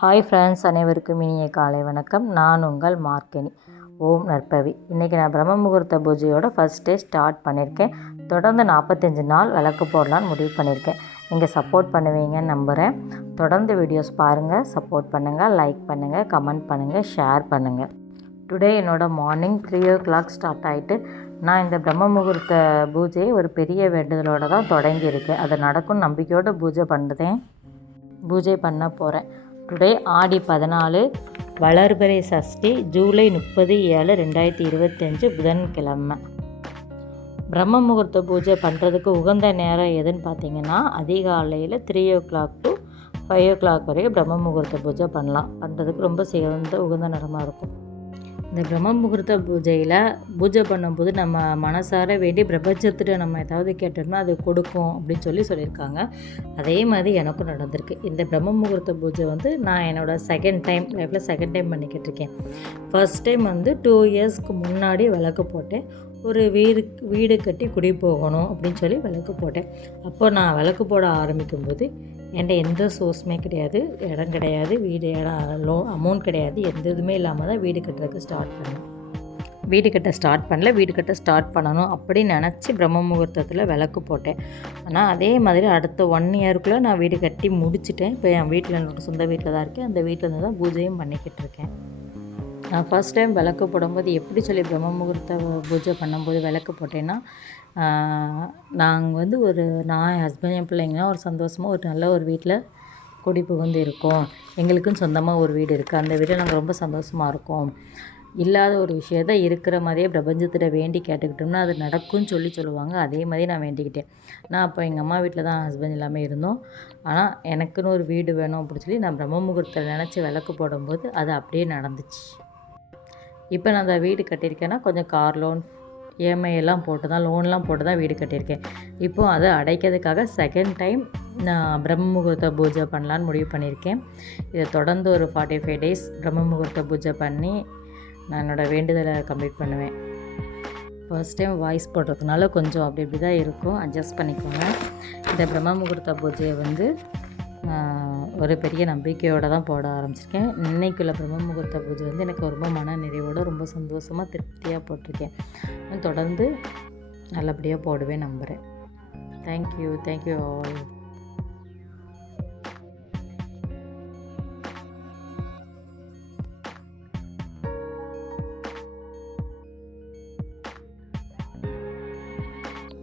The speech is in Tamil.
ஹாய் ஃப்ரெண்ட்ஸ், அனைவருக்கும் இனிய காலை வணக்கம். நான் உங்கள் மார்க்கனி. ஓம் நற்பவி. இன்றைக்கி நான் பிரம்ம முகூர்த்த பூஜையோட ஃபஸ்ட் டே ஸ்டார்ட் பண்ணியிருக்கேன். தொடர்ந்து 45 நாள் விளக்கு போடலான்னு முடிவு பண்ணியிருக்கேன். நீங்கள் சப்போர்ட் பண்ணுவீங்கன்னு நம்புகிறேன். தொடர்ந்து வீடியோஸ் பாருங்கள், சப்போர்ட் பண்ணுங்கள், லைக் பண்ணுங்கள், கமெண்ட் பண்ணுங்கள், ஷேர் பண்ணுங்கள். டுடே என்னோடய மார்னிங் 3 o'clock ஸ்டார்ட் ஆகிட்டு நான் இந்த பிரம்ம முகூர்த்த பூஜையை ஒரு பெரிய வேண்டுதலோடு தான் தொடங்கியிருக்கேன். அது நடக்கும் நம்பிக்கையோடு பூஜை பண்ண போகிறேன். டுடே ஆடி 14 வளர்பிறை சஷ்டி, ஜூலை 30/7/2025 புதன்கிழமை. பிரம்ம முகூர்த்த பூஜை பண்ணுறதுக்கு உகந்த நேரம் எதுன்னு பார்த்தீங்கன்னா, அதிகாலையில் 3 o'clock to 5 o'clock வரைக்கும் பிரம்ம முகூர்த்த பூஜை பண்ணுறதுக்கு ரொம்ப சிறந்த உகந்த நேரமாக இருக்கும். இந்த பிரம்ம முகூர்த்த பூஜை பண்ணும்போது நம்ம மனசார வேண்டி பிரபஞ்சத்திட்ட நம்ம ஏதாவது கேட்டோம்னா அது கொடுக்கும் அப்படின்னு சொல்லியிருக்காங்க. அதே மாதிரி எனக்கும் நடந்திருக்கு. இந்த பிரம்ம முகூர்த்த பூஜை நான் என்னோடய லைஃப்பில் செகண்ட் டைம் பண்ணிக்கிட்டு இருக்கேன். ஃபர்ஸ்ட் டைம் 2 இயர்ஸ்க்கு முன்னாடி விளக்கு போட்டேன். ஒரு வீடு கட்டி குடி போகணும் அப்படின்னு சொல்லி விளக்கு போட்டேன். அப்போ நான் விளக்கு போட ஆரம்பிக்கும்போது என்கிட்ட எந்த சோர்ஸுமே கிடையாது, இடம் கிடையாது, அமௌண்ட் கிடையாது, எந்த இதுவுமே இல்லாமல் தான் வீடு கட்டுறதுக்கு ஸ்டார்ட் பண்ணேன். வீடு கட்ட ஸ்டார்ட் பண்ணணும் அப்படின்னு நினச்சி பிரம்ம முகூர்த்தத்தில் விளக்கு போட்டேன். ஆனால் அதே மாதிரி அடுத்த 1 இயருக்குள்ளே நான் வீடு கட்டி முடிச்சிட்டேன். இப்போ என் வீட்டில் என்னோடய சொந்த வீட்டில் தான் இருக்கேன். அந்த வீட்டில் இருந்து தான் பூஜையும் பண்ணிக்கிட்டு இருக்கேன். நான் ஃபஸ்ட் டைம் விளக்கு போடும்போது எப்படி சொல்லி பிரம்ம முகூர்த்த பூஜை பண்ணும்போது விளக்கு போட்டேன்னா, நாங்கள் நான் என் ஹஸ்பண்ட் என் பிள்ளைங்கலாம் ஒரு சந்தோஷமாக ஒரு நல்ல ஒரு வீட்டில் குடி புகுந்து இருக்கோம். எங்களுக்குன்னு சொந்தமாக ஒரு வீடு இருக்குது. அந்த வீட்டில் நாங்கள் ரொம்ப சந்தோஷமாக இருக்கோம். இல்லாத ஒரு விஷயத்த இருக்கிற மாதிரியே பிரபஞ்சத்திட்ட வேண்டி கேட்டுக்கிட்டோம்னா அது நடக்கும்னு சொல்லுவாங்க. அதே மாதிரி நான் வேண்டிக்கிட்டேன். நான் அப்போ எங்கள் அம்மா வீட்டில் தான் ஹஸ்பண்ட் எல்லாமே இருந்தோம். ஆனால் எனக்குன்னு ஒரு வீடு வேணும் அப்படின்னு சொல்லி நான் பிரம்ம முகூர்த்தத்தில் நினச்சி விளக்கு போடும்போது அது அப்படியே நடந்துச்சு. இப்போ நான் அந்த வீடு கட்டியிருக்கேன்னா கொஞ்சம் கார் லோன், இஎம்ஐ லோன்லாம் போட்டு தான் வீடு கட்டியிருக்கேன். இப்போது அதை அடைக்கிறதுக்காக செகண்ட் டைம் நான் பிரம்ம முகூர்த்த பூஜை பண்ணலான்னு முடிவு பண்ணியிருக்கேன். இதை தொடர்ந்து ஒரு 45 days பிரம்ம முகூர்த்த பூஜை பண்ணி நான் என்னோடய வேண்டுதலை கம்ப்ளீட் பண்ணுவேன். ஃபர்ஸ்ட் டைம் வாய்ஸ் போடுறதுனால கொஞ்சம் அப்படி தான் இருக்கும், அட்ஜஸ்ட் பண்ணிக்கோங்க. இந்த பிரம்ம முகூர்த்த பூஜையை ஒரு பெரிய நம்பிக்கையோடு தான் போட ஆரம்பிச்சிருக்கேன். இன்றைக்குள்ள பிரம்ம முகூர்த்த பூஜை எனக்கு ரொம்ப மன நிறைவோடு ரொம்ப சந்தோஷமாக திருப்தியாக போட்டிருக்கேன். தொடர்ந்து நல்லபடியாக போடுவேன் நம்புகிறேன். Thank you all.